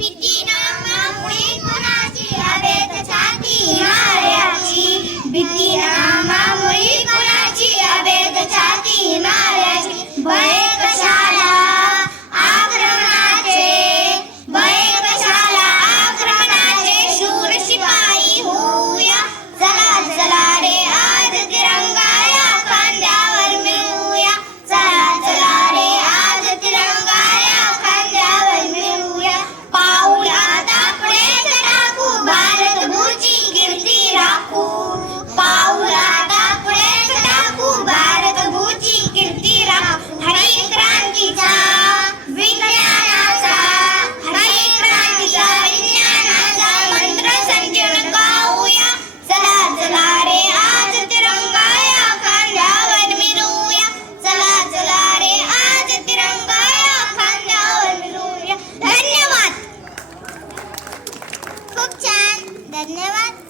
भीती नामामुळे कोणाची अभेद छाती माऱ्याची भीती नामामुळे कोणाची अभेद छाती माऱ्याची भय कशाला आक्रमणाचे भय कशाला आक्रमणाचे शूर शिपाई होऊया चला चला रे आज तिरंगा या खांद्यावर मिळवूया चला चला रे आज तिरंगा या खांद्यावर मिळवूया पाऊल आता पुढे टाकू भारत भूची कीर्ती राखू पाऊल आता पुढे टाकू भारत भूची कीर्ती राखू हरित क्रांतीचा विज्ञानाचा हरित क्रांतीचा विज्ञानाचा मंत्र संचलन गाऊया चला चला रे आज तिरंगा या खांद्यावर मिळवूया चला चला रे आज तिरंगा या खांद्यावर मिळवूया धन्यवाद खूप छान धन्यवाद